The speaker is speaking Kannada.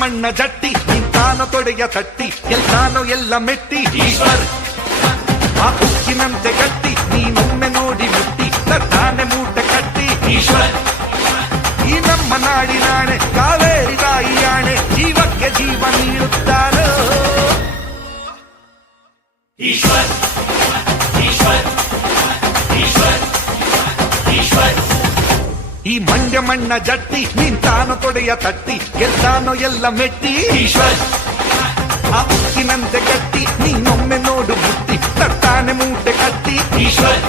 ಮಣ್ಣ ಜಟ್ಟಿ ನಿಂತಾನೋ ತೊಡೆಯ ತಟ್ಟಿ ಗೆಲ್ತಾನೋ ಎಲ್ಲ ಮೆಟ್ಟಿ ಈಶ್ವರ್ ಆ ಉಕ್ಕಿನಂತೆ ಗಟ್ಟಿ ನೀನೊಮ್ಮೆ ನೋಡಿ ಮುಟ್ಟಿ ತರ್ತಾನೆ ಮೂಟೆ ಕಟ್ಟಿ ಈಶ್ವರ್ ಈ ನಮ್ಮ ನಾಡಿನಾಣೆ ಕಾವೇರಿ ತಾಯಿಯಾಣೆ ಜೀವಕ್ಕೆ ಜೀವ ನೀಡುತ್ತಾನೋ ಈಶ್ವರ್ ಈಶ್ವರ್ ಈಶ್ವರ್ ಈಶ್ವರ್ ಈ ಮಂಡ್ಯ ಮಣ್ಣ ಜಟ್ಟಿ ನಿಂತಾನೋ ತೊಡೆಯ ತಟ್ಟಿ ಗೆಲ್ತಾನೋ ಎಲ್ಲ ಮೆಟ್ಟಿ ಈಶ್ವರ್ ಆ ಉಕ್ಕಿನಂತೆ ಗಟ್ಟಿ ನೀನೊಮ್ಮೆ ನೋಡು ಮುಟ್ಟಿ ತರ್ತಾನೆ ಮೂಟೆ ಕಟ್ಟಿ ಈಶ್ವರ್